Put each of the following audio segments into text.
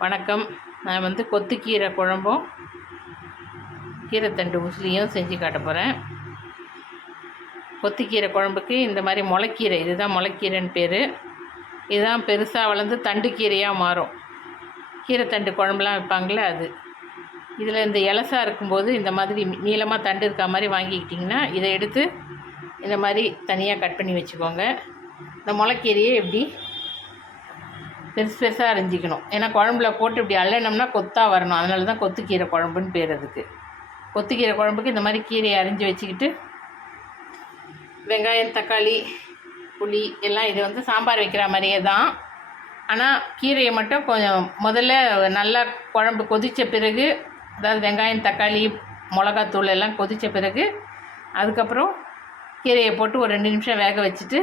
வணக்கம். நான் வந்து கொத்துக்கீரை குழம்பும் கீரைத்தண்டு உசிலியும் செஞ்சு காட்ட போகிறேன் கொத்துக்கீரை குழம்புக்கு இந்த மாதிரி முளைக்கீரை இதுதான் முளைக்கீரைன்னு பேர். இதுதான் பெருசாக வளர்ந்து தண்டு கீரையாக மாறும். கீரைத்தண்டு குழம்புலாம் வைப்பாங்களே அது. இதில் இந்த இலசா இருக்கும்போது இந்த மாதிரி நீளமாக தண்டு இருக்க மாதிரி வாங்கிக்கிட்டிங்கன்னா இதை எடுத்து இந்த மாதிரி தனியாக கட் பண்ணி வச்சுக்கோங்க. இந்த முளைக்கீரையை எப்படி பெருசு பெருசாக அரிஞ்சிக்கணும். ஏன்னா குழம்புல போட்டு இப்படி அள்ளனோம்னா கொத்தாக வரணும். அதனால தான் கொத்துக்கீரை குழம்புன்னு பேர் அதுக்கு. கொத்துக்கீரை குழம்புக்கு இந்த மாதிரி கீரையை அரிஞ்சு வச்சுக்கிட்டு வெங்காயம் தக்காளி புளி எல்லாம் இது வந்து சாம்பார் வைக்கிற மாதிரியே தான். ஆனால் கீரையை மட்டும் கொஞ்சம் முதல்ல நல்லா குழம்பு கொதித்த பிறகு அதாவது வெங்காயம் தக்காளி மிளகாத்தூள் எல்லாம் கொதித்த பிறகு அதுக்கப்புறம் கீரையை போட்டு ஒரு ரெண்டு நிமிஷம் வேக வச்சுட்டு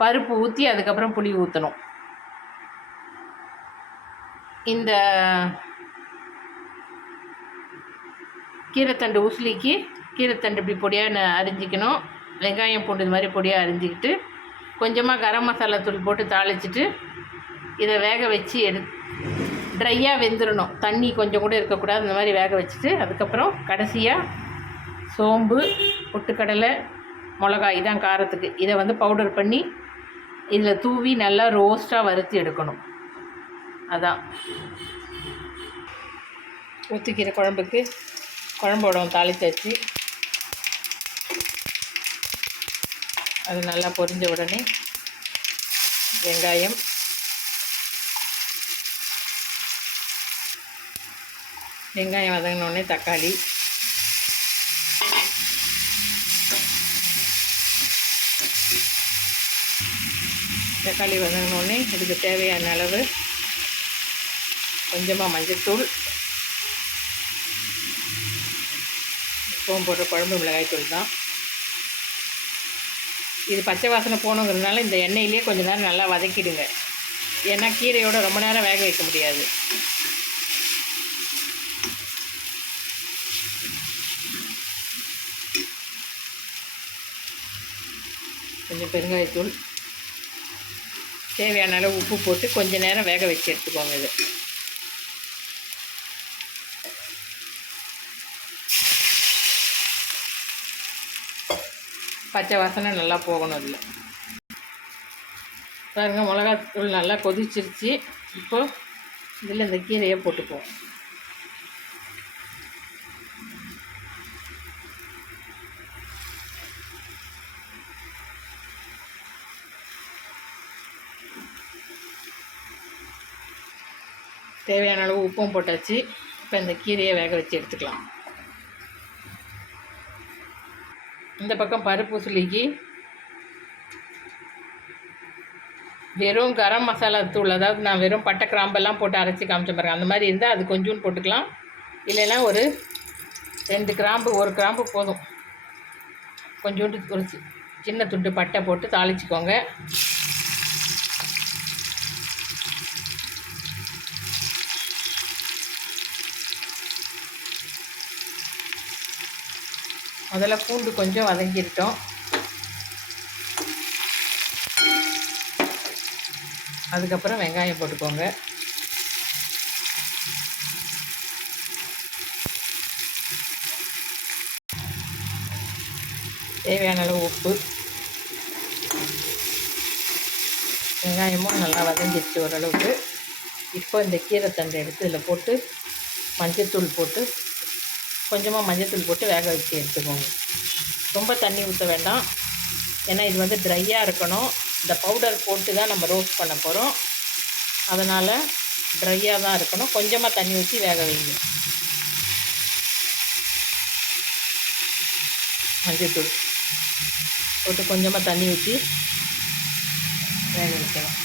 பருப்பு ஊற்றி அதுக்கப்புறம் புளி ஊற்றணும் இந்த கீரைத்தண்டு உசிலிக்கு கீரைத்தண்டு இப்படி பொடியாக நான் அரிஞ்சிக்கணும். வெங்காயம் பூண்டு இது மாதிரி பொடியாக அரிஞ்சிக்கிட்டு கொஞ்சமாக கரம் மசாலா தூள் போட்டு தாளிச்சிட்டு இதை வேக வச்சு எடு ட்ரையாக வெந்துடணும் தண்ணி கொஞ்சம் கூட இருக்கக்கூடாது இந்த மாதிரி வேக வச்சுட்டு அதுக்கப்புறம் கடைசியாக சோம்பு பொட்டுக்கடலை மிளகாய் இதான் காரத்துக்கு. இதை வந்து பவுடர் பண்ணி இதில் தூவி நல்லா ரோஸ்ட்டாக வறுத்து எடுக்கணும். அதான். ஊற்றிக்கிற குழம்புக்கு குழம்போடம் தாளித்தாச்சு அது நல்லா பொரிஞ்ச உடனே வெங்காயம் வெங்காயம் வதங்கினோடனே தக்காளி தக்காளி வதங்கினோடனே இதுக்கு தேவையான அளவு கொஞ்சமாக மஞ்சள்தூள் இப்போவும் போடுற குழம்பு மிளகாய் தூள் தான். இது பச்சை வாசனை போகணுங்கிறதுனால இந்த எண்ணெயிலே கொஞ்சம் நேரம் நல்லா வதக்கிடுங்க. ஏன்னா கீரையோட ரொம்ப நேரம் வேக வைக்க முடியாது. கொஞ்சம் பெருங்காயத்தூள். தேவையான அளவு உப்பு போட்டு கொஞ்சம் நேரம் வேக வச்சு எடுத்துக்கோங்க இது. பச்சை வாசனை நல்லா போகணும் இதில் பாருங்க மிளகாத்தூள் நல்லா கொதிச்சிருச்சு. இப்போ இதில் இந்த கீரையை போட்டுக்குவோம். தேவையான அளவு உப்பும் போட்டாச்சு. இப்போ இந்த கீரையை வேக வச்சு எடுத்துக்கலாம். இந்த பக்கம் பருப்பு சுளிக்கு வெறும் கரம் மசாலா தூள். அதாவது நான் வெறும் பட்டை கிராம்பெல்லாம் போட்டு அரைச்சி காமிச்ச பாருங்க. அந்த மாதிரி இருந்தால் அது கொஞ்சோண்டு போட்டுக்கலாம். இல்லைன்னா ஒரு ரெண்டு கிராம்பு ஒரு கிராம்பு போதும். கொஞ்சோண்டு ஒரு சி- சின்ன துண்டு பட்டை போட்டு தாளிச்சிக்கோங்க. முதல்ல பூண்டு கொஞ்சம் வதங்கிட்டோம் அதுக்கப்புறம் வெங்காயம் போட்டுக்கோங்க. தேவையான அளவு உப்பு. வெங்காயமும் நல்லா வதங்கிடுச்சு ஓரளவுக்கு. இப்போ இந்த கீரைத்தண்டை எடுத்து இதில் போட்டு மஞ்சத்தூள் போட்டு கொஞ்சமாக மஞ்சத்தூள் போட்டு வேக வச்சு எடுத்துக்கோங்க. ரொம்ப தண்ணி ஊற்ற வேண்டாம். ஏன்னா இது வந்து ட்ரையாக இருக்கணும். இந்த பவுடர் போட்டு தான் நம்ம ரோஸ்ட் பண்ண போகிறோம் அதனால் ட்ரையாக தான் இருக்கணும். கொஞ்சமாக தண்ணி ஊற்றி வேக வைங்க. மஞ்சத்தூள் போட்டு கொஞ்சமாக தண்ணி ஊற்றி வேக வைக்கணும்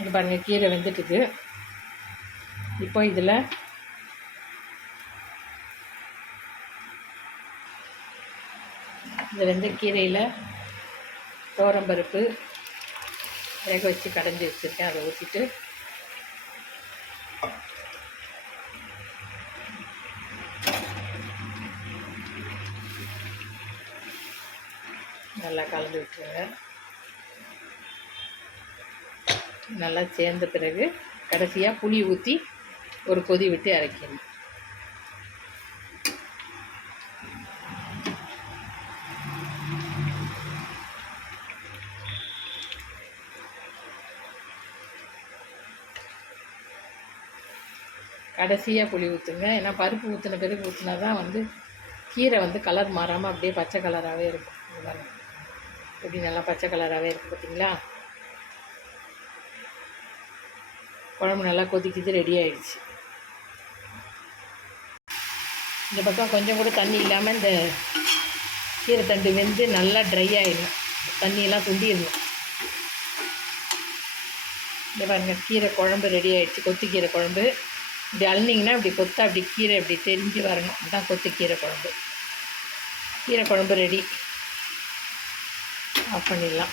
இது பாருங்கள் கீரை வெந்துட்டுது. இப்போ இதில் இந்த வெந்த கீரையில் தோரம்பருப்பு வேக வச்சு கடைஞ்சி வச்சுருக்கேன். அதை ஊற்றிட்டு நல்லா கலந்து விட்டுருங்க. நல்லா சேர்ந்த பிறகு கடைசியாக புளி ஊற்றி ஒரு கொதி விட்டு இறக்கிடணும். கடைசியாக புளி ஊற்றுங்க ஏன்னா பருப்பு ஊற்றின பிறகு ஊற்றினா தான் வந்து கீரை வந்து கலர் மாறாமல் அப்படியே பச்சை கலராகவே இருக்கும். இப்படி நல்லா பச்சை கலராகவே இருக்குது பார்த்தீங்களா குழம்பு நல்லா கொதிக்குது ரெடி ஆகிடுச்சு இந்த பக்கம் கொஞ்சம் கூட தண்ணி இல்லாமல் இந்த கீரை தண்டு வெந்து நல்லா ட்ரை ஆகிடணும் தண்ணியெல்லாம் துண்டிடணும் இந்த பாருங்கள் கீரை குழம்பு ரெடி ஆகிடுச்சு கொத்துக்கீரை குழம்பு. இப்படி அழுனிங்கன்னா இப்படி கொத்தா அப்படி கீரை இப்படி தெரிஞ்சு வரணும். அதுதான் கொத்துக்கீரை குழம்பு. கீரை குழம்பு ரெடி ஆஃப் பண்ணிடலாம்.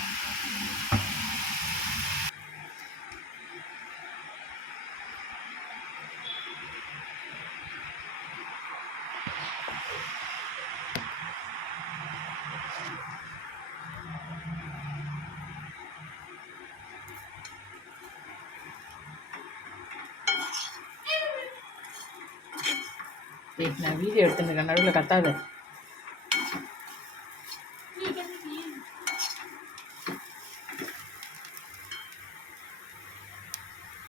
நான் வீடியோ எடுத்துருக்கேன் நடுவில் கத்தாது.